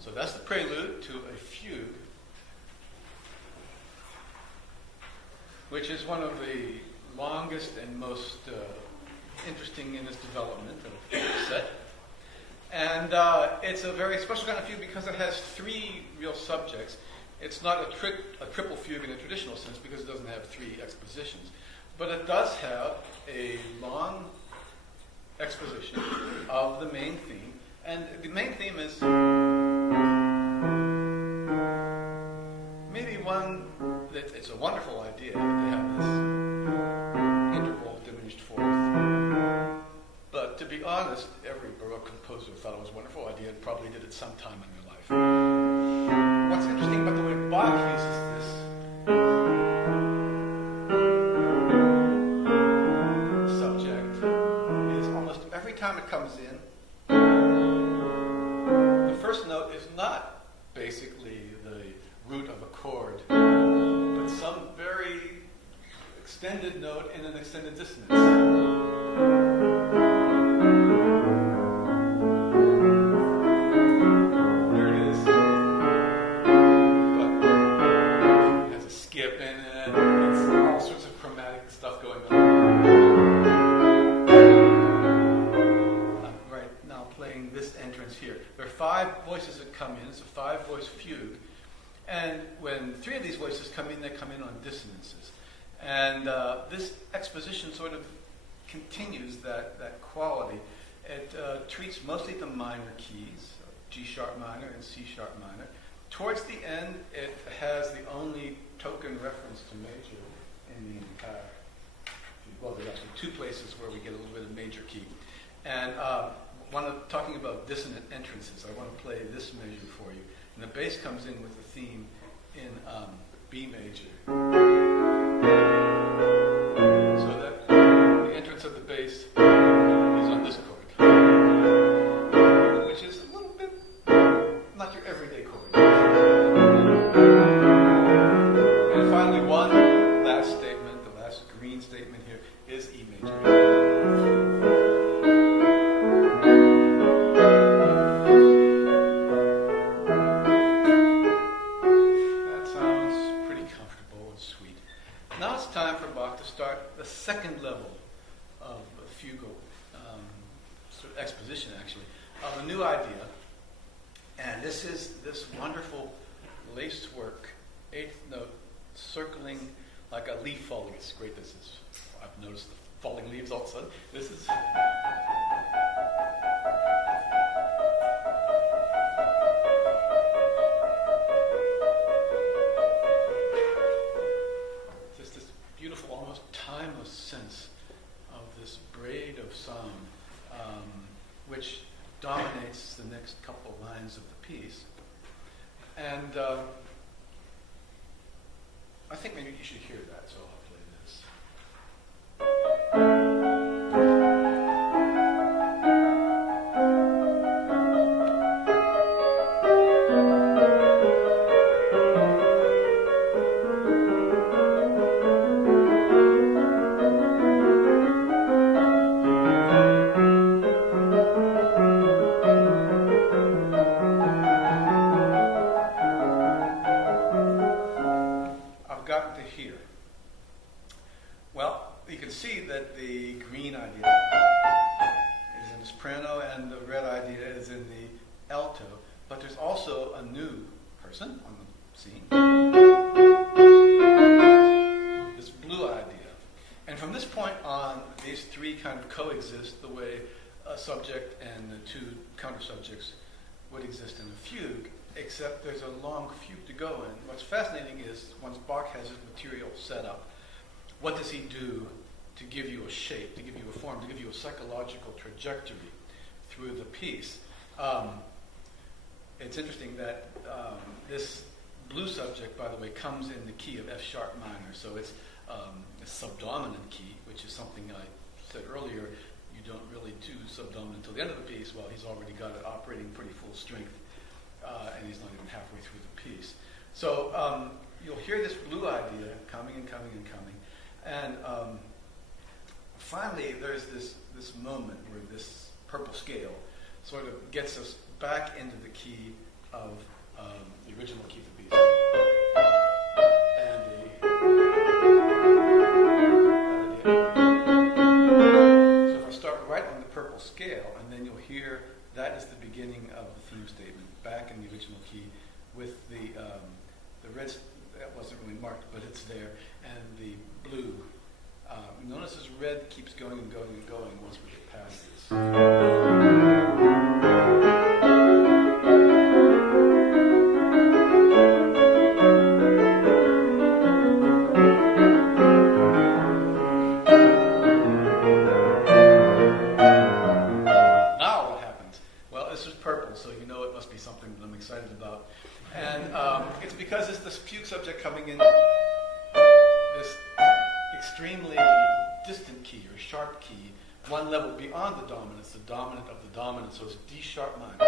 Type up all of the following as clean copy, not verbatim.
So that's the prelude to a fugue, which is one of the longest and most interesting in its development of a fugue set. And it's a very special kind of fugue because it has three real subjects. It's not a triple fugue in a traditional sense because it doesn't have three expositions. But it does have a long exposition of the main theme. And the main theme is maybe one that it's a wonderful idea that they have this interval diminished fourth. But to be honest, every Baroque composer thought it was a wonderful idea and probably did it sometime in their life. What's interesting about the way Bach uses this subject is almost every time it comes in, the first note is not basically the root of a chord, but some very extended note in an extended dissonance. Voices that come in, it's a five-voice fugue, and when three of these voices come in, they come in on dissonances. And this exposition sort of continues that quality. It treats mostly the minor keys, G sharp minor and C sharp minor. Towards the end, it has the only token reference to major in the entire fugue. Well, there's actually two places where we get a little bit of major key. And talking about dissonant entrances, I want to play this measure for you. And the bass comes in with the theme in B major. So that the entrance of the bass is on this chord, which is a little bit not your everyday chord. And finally, one last statement, the last green statement here, is E major. Second level of fugal sort of exposition, actually, of a new idea. And this is this wonderful laced work, eighth note, circling like a leaf falling. It's great. This is, I've noticed the falling leaves all of a sudden. This is. Sense of this braid of sound, which dominates the next couple lines of the piece. And I think maybe you should hear that, so I'll play this. Coexist the way a subject and the two counter subjects would exist in a fugue, except there's a long fugue to go in. What's fascinating is once Bach has his material set up, what does he do to give you a shape, to give you a form, to give you a psychological trajectory through the piece? It's interesting that this blue subject, by the way, comes in the key of F sharp minor, so it's a subdominant key, which is something I said earlier, you don't really do subdominant until the end of the piece. Well, he's already got it operating pretty full strength, and he's not even halfway through the piece. So you'll hear this blue idea coming and coming and coming, and finally there's this moment where this purple scale sort of gets us back into the key of back in the original key with the red, that wasn't really marked, but it's there, and the blue. Notice as red keeps going and going and going once we get past this. Now what happens? Well, this is purple, so you know it must be something that I'm excited about. And it's because it's this fugue subject coming in this extremely distant key or sharp key, one level beyond the dominant of the dominant, so it's D sharp minor,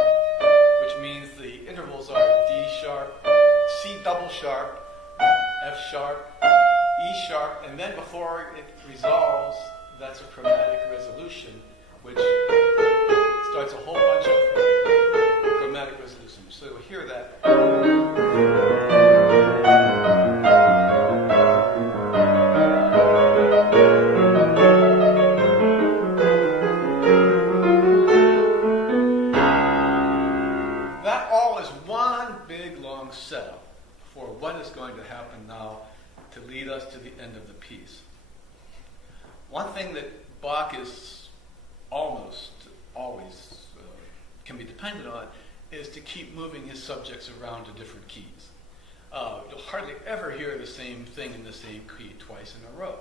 which means the intervals are D sharp, C double sharp, F sharp, E sharp, and then before it resolves, that's a chromatic resolution, which starts a whole bunch of chromatic resolution. So you'll hear that. Setup for what is going to happen now to lead us to the end of the piece. One thing that Bach is almost always can be dependent on is to keep moving his subjects around to different keys. You'll hardly ever hear the same thing in the same key twice in a row.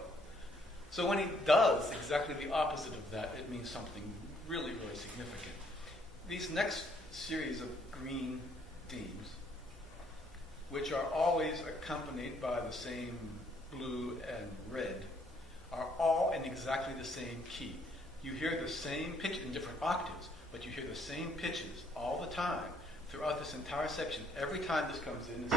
So when he does exactly the opposite of that, it means something really, really significant. These next series of green themes, which are always accompanied by the same blue and red, are all in exactly the same key. You hear the same pitch in different octaves, but you hear the same pitches all the time throughout this entire section. Every time this comes in, it's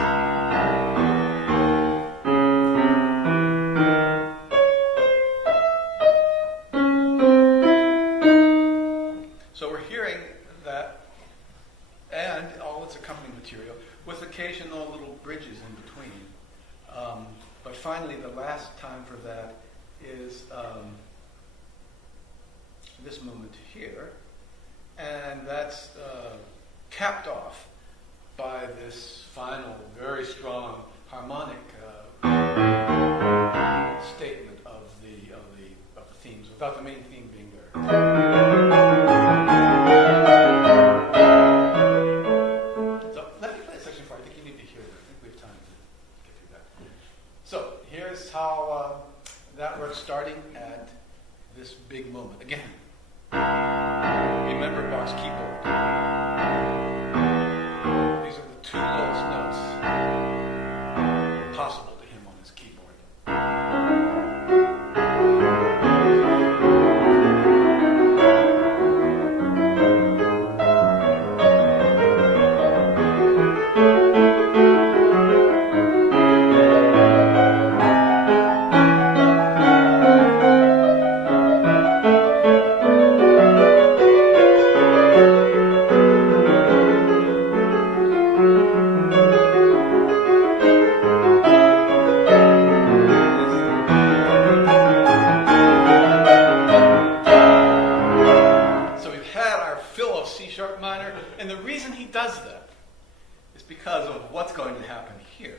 so we're hearing that and all its accompanying material, with occasional little bridges in between. But finally, the last time for that is this moment here, and that's capped off by this final, very strong harmonic statement of the themes, without the main theme being there. How that works, starting at this big moment. Again, remember Bach's keyboard. These are the two lowest notes possible to him on his keyboard. And the reason he does that is because of what's going to happen here.